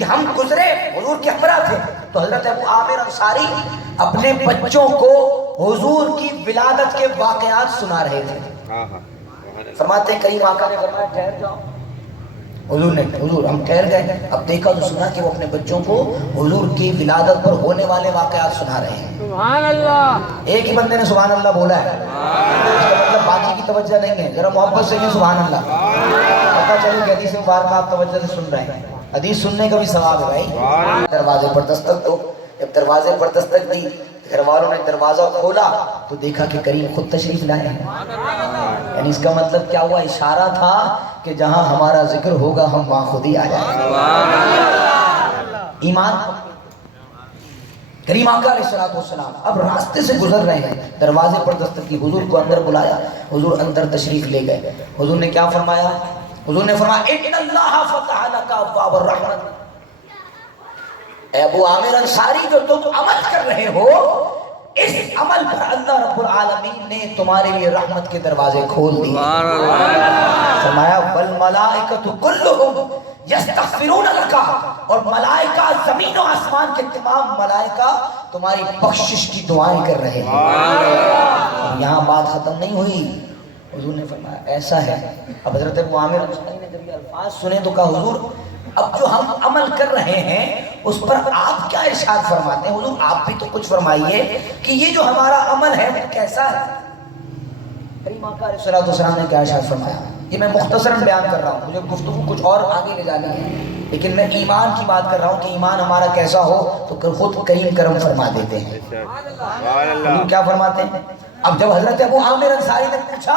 کہ ہم گزرے حضور کے ہمراہ تھے تو حضرت ابو عامر انصاری اپنے بچوں کو حضور کی ولادت کے واقعات سنا رہے تھے۔ فرماتے ہیں کریم آقا نے فرمایا ٹھہر جاؤ، حضور ہم ٹھہر گئے، اب دیکھا تو سنا کہ وہ اپنے بچوں کو حضور کی ولادت پر ہونے والے واقعات سنا رہے ہیں۔ سبحان اللہ، ایک ہی بندے نے سبحان اللہ بولا ہے، اس کا مطلب باقی کی توجہ نہیں ہے، ذرا محبت سے یہ سبحان اللہ، پتہ چلے کہ حدیث مبارکہ آپ توجہ سے سن رہے ہیں، حدیث سننے کا بھی ثواب ہے بھائی۔ دروازے پر دستک دو، جب دروازے پر دستک دی گھر والوں نے دروازہ کھولا تو دیکھا کہ کریم خود تشریف لائے ہیں، یعنی اس کا مطلب کیا ہوا؟ اشارہ تھا کہ جہاں ہمارا ذکر ہوگا ہم وہاں خود ہی آ جائیں گے۔ ایمان کریم آقا علیہ السلام اب راستے سے گزر رہے ہیں، دروازے پر دستک کی، حضور کو اندر بلایا، حضور اندر تشریف لے گئے۔ حضور نے کیا فرمایا؟ حضور نے فرمایا ان اللہ فتح لک ابواب الرحمت، اے ابو عامر انصاری جو تم عمل کر رہے ہو اس عمل پر اللہ رب العالمین نے تمہارے لیے رحمت کے دروازے کھول دیے۔ فرمایا والملائکۃ کلھم یستغفرون لک، اور ملائکہ زمین و آسمان کے تمام ملائکہ تمہاری بخشش کی دعائیں کر رہے ہیں۔ یہاں بات ختم نہیں ہوئی، حضور نے فرمایا ایسا ہے۔ اب حضرت ابو عامر انصاری نے جب یہ الفاظ سنے تو کہا حضور اب جو ہم عمل کر رہے ہیں اس پر آپ کیا ارشاد فرماتے ہیں؟ حضور آپ بھی تو کچھ فرمائیے کہ یہ جو ہمارا عمل ہے وہ کیسا ہے؟ کریم آقا علیہ السلام نے کیا ارشاد فرمایا؟ یہ میں مختصراً بیان کر رہا ہوں، مجھے گفتگو کچھ اور آگے لے جانی ہے، لیکن میں ایمان کی بات کر رہا ہوں کہ ایمان ہمارا کیسا ہو تو خود کریم کرم فرما دیتے ہیں۔ حضور کیا فرماتے ہیں؟ اب جب حضرت ابو عامر انصاری نے پوچھا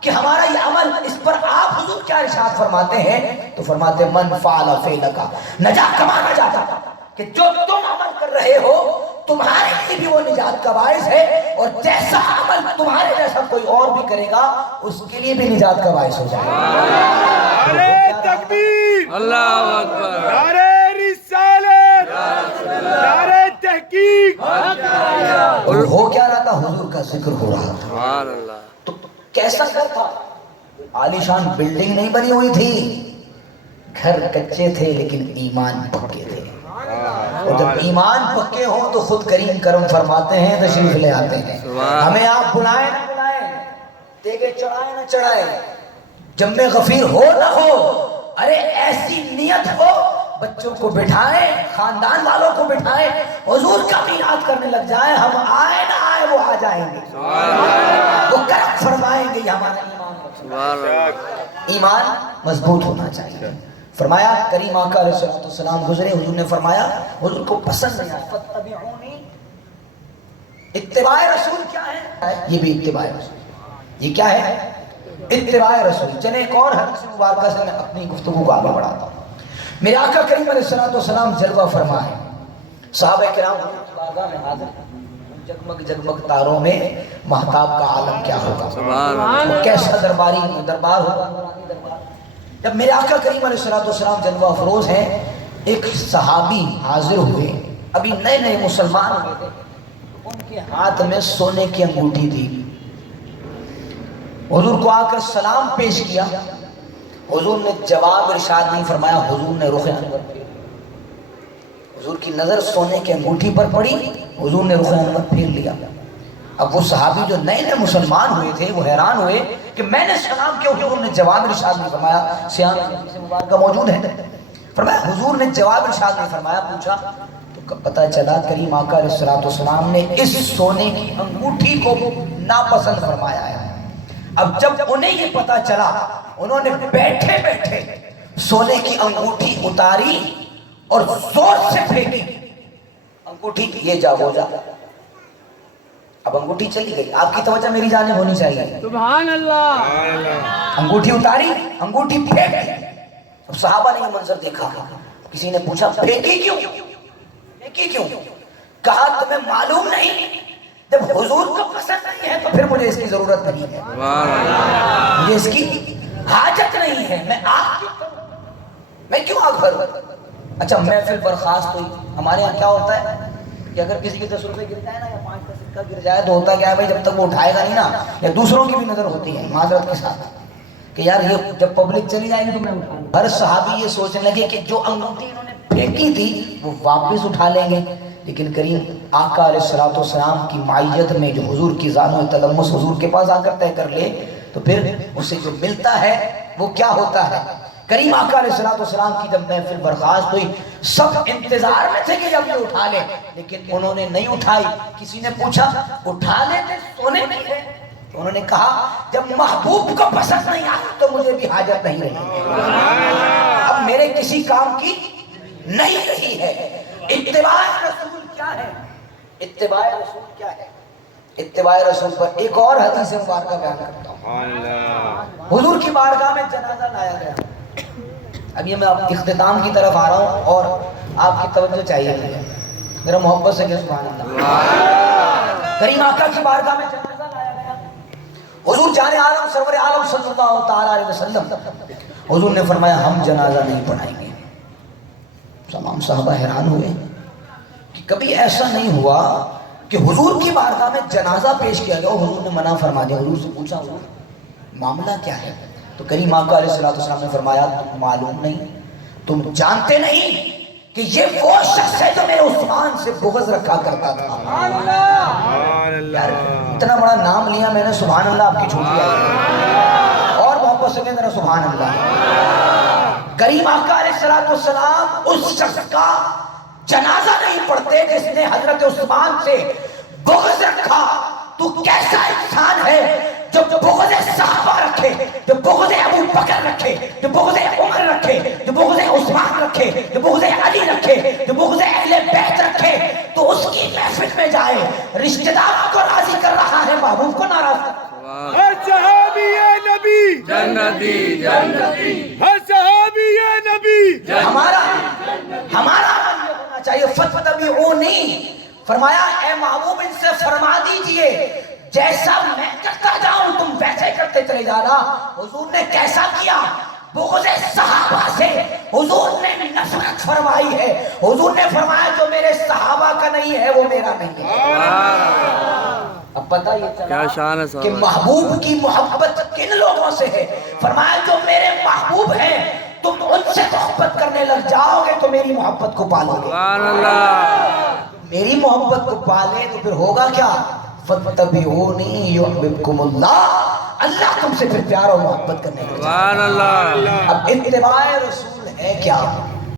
کہ ہمارا یہ عمل اس پر آپ حضور کیا ارشاد فرماتے ہیں تو فرماتے ہیں من فعل فعلک نجا کما نجاتا، کہ جو تم عمل کر رہے ہو تمہارے لیے بھی وہ نجات کا باعث ہے، اور جیسا عمل تمہارے جیسا کوئی اور بھی کرے گا اس کے لیے بھی نجات کا باعث ہو جائے گا۔ نعرہ تکبیر، اللہ اکبر، نعرہ رسالت، نعرہ تحقیق، اور ہو کیا رہا تھا؟ حضور کا ذکر ہو رہا تھا۔ سبحان اللہ، تو کیسا گھر تھا؟ عالیشان بلڈنگ نہیں بنی ہوئی تھی، گھر کچے تھے لیکن ایمان پکے تھے، اور جب ایمان پکے ہوں تو خود کریم کرم فرماتے ہیں، تشریف لے آتے ہیں۔ ہمیں آپ بلائیں نہ بلائیں، دیگے چڑھائیں نہ چڑھائیں، جب میں غفیر ہو نہ ہو، ارے ایسی نیت ہو بچوں کو بٹھائیں، خاندان والوں کو بٹھائیں، حضور کا میلاد کرنے لگ جائیں، ہم آئے نہ آئے وہ آ جائیں گے، وہ کرم فرمائیں گے۔ یہ ہمارا ایمان مضبوط ہونا چاہیے۔ فرمایا کریم آقا علیہ السلام گزرے، حضور نے فرمایا حضور کو پسند نہیں آیا، فتبعونی، اتباع رسول کیا ہے؟ یہ بھی اتباع رسول، یہ کیا ہے؟ اتباع رسول۔ چلیں ایک اور حدیث مبارکہ سے میں اپنی گفتگو کو آگے بڑھاتا ہوں۔ میرے آقا کریم علیہ السلام جلوہ فرما ہے، صحابہ کرام حضور کی بارگاہ میں حاضر ہیں، جگمگ جگمگ تاروں میں مہتاب کا عالم کیا ہوگا، کیسا دربار ہوگا۔ جب میرے آقا کریم علیہ السلام جلوہ افروز ہیں، ایک صحابی حاضر ہوئے، ابھی نئے نئے مسلمان ہوئے تھے، ان کے ہاتھ میں سونے کی انگوٹھی تھی۔ حضور کو آ کر سلام پیش کیا، حضور نے جواب ارشاد نہیں فرمایا، حضور نے رخ انور پھیر، حضور کی نظر سونے کی انگوٹھی پر پڑی، حضور نے رخ انور پھیر لیا۔ اب وہ صحابی جو نئے نئے مسلمان ہوئے تھے وہ حیران ہوئے کہ میں نے سلام کیا، حضور نے جواب ارشاد نہیں فرمایا۔ سیاق حدیث مبارکہ موجود ہے، فرمایا حضور نے جواب ارشاد نہیں فرمایا۔ پوچھا تو پتہ چلا کریم آقا علیہ السلام نے اس سونے کی انگوٹھی کو ناپسند فرمایا ہے۔ اب جب انہیں یہ پتہ چلا، انہوں نے بیٹھے بیٹھے سونے کی انگوٹھی اتاری اور زور سے پھینکی، انگوٹھی یہ جا ہو جا۔ اب انگوٹھی چلی گئی، آپ کی توجہ میری جانب ہونی چاہیے۔ سبحان اللہ، انگوٹھی اتاری، انگوٹھی پھینک گئی۔ اب صحابہ نے یہ منظر دیکھا، کسی نے پوچھا پھینکی کیوں؟ پھینکی کیوں؟ کہا تمہیں معلوم نہیں جب حضور کو پسند نہیں ہے تو پھر مجھے اس کی ضرورت نہیں ہے، مجھے اس کی حاجت نہیں ہے، میں آگ کیوں کروں؟ میں کیوں آگ بھروں؟ اچھا محفل برخاست ہوئی، ہمارے یہاں کیا ہوتا ہے کہ اگر کسی کے 10 روپے گر جائے نا یا 5 کا سکہ گر جائے تو ہوتا کیا ہے بھائی، جب تک وہ اٹھائے گا نہیں نا، یا دوسروں کی بھی نظر ہوتی ہے معذرت کے ساتھ کہ یار یہ جب پبلک چلی جائے گی تو میں اٹھاؤں۔ ہر صحابی یہ سوچنے لگے کہ جو انگوٹھی انہوں نے پھینکی تھی وہ واپس اٹھا لیں گے، لیکن کریم آقا علیہ الصلوۃ والسلام کی معیت میں جو حضور کی ذات تلمس حضور کے پاس آ کر طے کر لے تو پھر اسے جو ملتا ہے وہ کیا ہوتا ہے؟ کریم آقا علیہ الصلوۃ والسلام کی جب محفل برخاست ہوئی سب انتظار میں تھے کہ جب یہ اٹھا لے، لیکن انہوں نے نہیں اٹھائی۔ کسی نے پوچھا اٹھا لیتے سونے نہیں ہے؟ تو انہوں نے کہا جب محبوب کو پسند نہیں آئی تو مجھے بھی حاجت نہیں رہی، اب میرے کسی کام کی نہیں رہی ہے۔ اتباع رسول کیا ہے؟ اتباع رسول کیا ہے؟ اتباع رسول پر ایک اور حدیث مبارکہ بیان کرتا ہوں۔ حضور کی بارگاہ میں جنازہ لایا گیا۔ اب یہ میں آپ اختتام کی طرف آ رہا ہوں اور آپ کی توجہ چاہیے مجھے، میرا محبت سے کہ سبحان اللہ۔ کریم آقا کی بارگاہ میں جنازہ لایا گیا، حضور جان عالم سرور عالم صلی اللہ تعالی علیہ وسلم، حضور نے فرمایا ہم جنازہ نہیں پڑھائیں گے۔ تمام صحابہ حیران ہوئے کہ کبھی ایسا نہیں ہوا کہ حضور کی بارگاہ میں جنازہ پیش کیا گیا اور حضور نے منع فرما دیا۔ حضور سے پوچھا حضور معاملہ کیا ہے؟ تو کریم آقا علیہ السلام نے فرمایا تم معلوم نہیں، تم جانتے نہیں کہ یہ وہ شخص ہے جو میرے عثمان سے بغض رکھا کرتا تھا۔ یار اتنا بڑا نام لیا میں نے، سبحان اللہ آپ کی چھوٹی آئی اور محبت سے کہنا سبحان اللہ۔ کریم آقا علیہ السلام اس شخص کا جنازہ نہیں پڑھتے جس نے حضرت عثمان سے بغض رکھا۔ تو کیسا انسان ہے جو بغض صحابہ رکھے، جو بغض ابو بکر رکھے، جو بغض عمر رکھے، جو بغض عثمان رکھے، جو بغض علی رکھے، جو بغض اہل بیت رکھے، تو اس کی محفل میں جائے رشتہ داروں کو راضی کر رہا ہے، محبوب کو ناراض کر رہا ہے۔ ہر صحابی نبی جنتی جنتی ہر صحابی نبی ہمارا یہ ہونا چاہیے فتبعونی۔ فرمایا اے محبوب ان سے فرما دیجئے جیسا میں کرتا جاؤں تم ویسے کرتے چلے جانا۔ حضور نے کیسا کیا؟ بغض صحابہ سے حضور نے نفرت فرمائی ہے۔ حضور نے فرمایا جو میرے صحابہ کا نہیں ہے وہ میرا نہیں ہے۔ اب پتہ یہ چلا کہ محبوب کی محبت کن لوگوں سے ہے۔ فرمایا جو میرے محبوب ہیں تم ان سے محبت کرنے لگ جاؤ گے تو میری محبت کو پالو گے۔ میری محبت کو پالے تو پھر ہوگا کیا؟ فَاتَّبِعُونِي يُحْبِبْكُمُ اللَّهُ، اللہ تم سے پھر پیار اور محبت کرنے لگ جائے۔ اب اتباع رسول ہے کیا؟